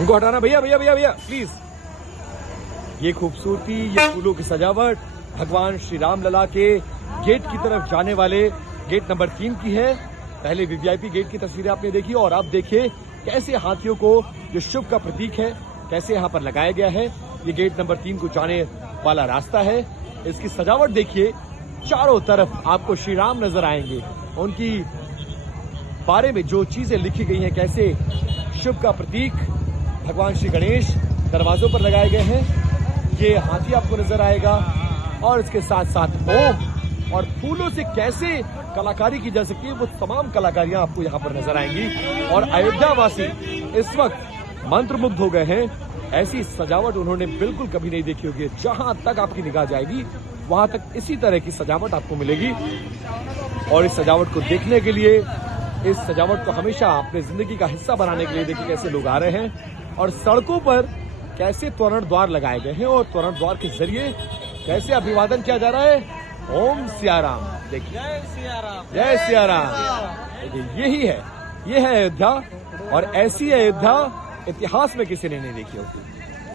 उनको हटाना भैया भैया भैया भैया प्लीज। ये खूबसूरती, ये फूलों की सजावट भगवान श्री राम लला के गेट की तरफ जाने वाले गेट नंबर 3 की है। पहले वीवीआईपी गेट की तस्वीरें आपने देखी और अब देखिए कैसे हाथियों को जो शुभ का प्रतीक है कैसे यहाँ पर लगाया गया है। ये गेट नंबर 3 को जाने वाला रास्ता है। इसकी सजावट देखिए, चारों तरफ आपको श्री राम नजर आएंगे। उनकी बारे में जो चीजें लिखी गई हैं, कैसे शुभ का प्रतीक भगवान श्री गणेश दरवाजों पर लगाए गए हैं। ये हाथी आपको नजर आएगा और इसके साथ साथ ओम और फूलों से कैसे कलाकारी की जा सकती है, वो तमाम कलाकारियां आपको यहाँ पर नजर आएंगी। और अयोध्या वासी इस वक्त मंत्रमुग्ध हो गए हैं। ऐसी सजावट उन्होंने बिल्कुल कभी नहीं देखी होगी। जहां तक आपकी निगाह जाएगी वहां तक इसी तरह की सजावट आपको मिलेगी। और इस सजावट को देखने के लिए, इस सजावट को हमेशा अपने जिंदगी का हिस्सा बनाने के लिए देखिए कैसे लोग आ रहे हैं। और सड़कों पर कैसे तोरण द्वार लगाए गए हैं और तोरण द्वार के जरिए कैसे अभिवादन किया जा रहा है। ओम सियाराम, देखिए जय सिया राम, जय सियाराम। देखिए यही है, ये है अयोध्या। और ऐसी अयोध्या इतिहास में किसी ने नहीं देखी होगी।